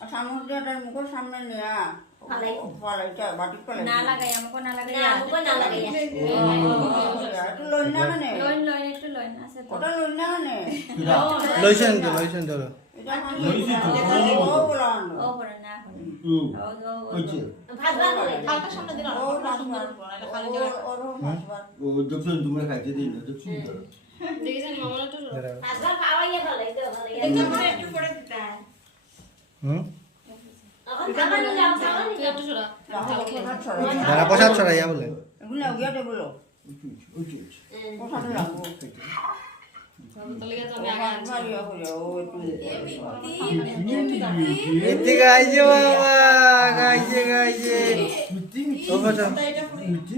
সামুদ্রিকটার মুখের সামনে নেয়া পালাইটা বাটি পালাই না লাগাই আমাকে না লাগাই আমাকে না লাগাই একটু লইন না মানে লইন লইন একটু লইন আছে তো ওটা লইন না মানে লইছেন ধরো এটা মানে লইছি তো, ও বলান ও করে না করে ওইছে ভাজবা করে হালকা সামনে দিন ও আর সুন্দর এটা খালি জায়গা ওর মাছবার ও দেখছেন তোমরা খাইতে দিন না দেখছেন তো দেখেছেন মামা একটু ভাজবা খাওয়াইয়া ভালো এটা ভালো একটু করে একটু করে দিতে হুম এখন খাওয়ানো যাও খাওয়ানো তুই একটু সরা যারা প্রসাদ ছড়াইয়া বলে এগুলো গিয়াতে বলো ওইছে কোথায় লাগবো তাহলে গিয়ে তো আমি আগে আনছি মারিয়া করে ও একটু এদিকে আইছে বাবা গাইছে গাইছে মিটি ও বাচ্চা মিটি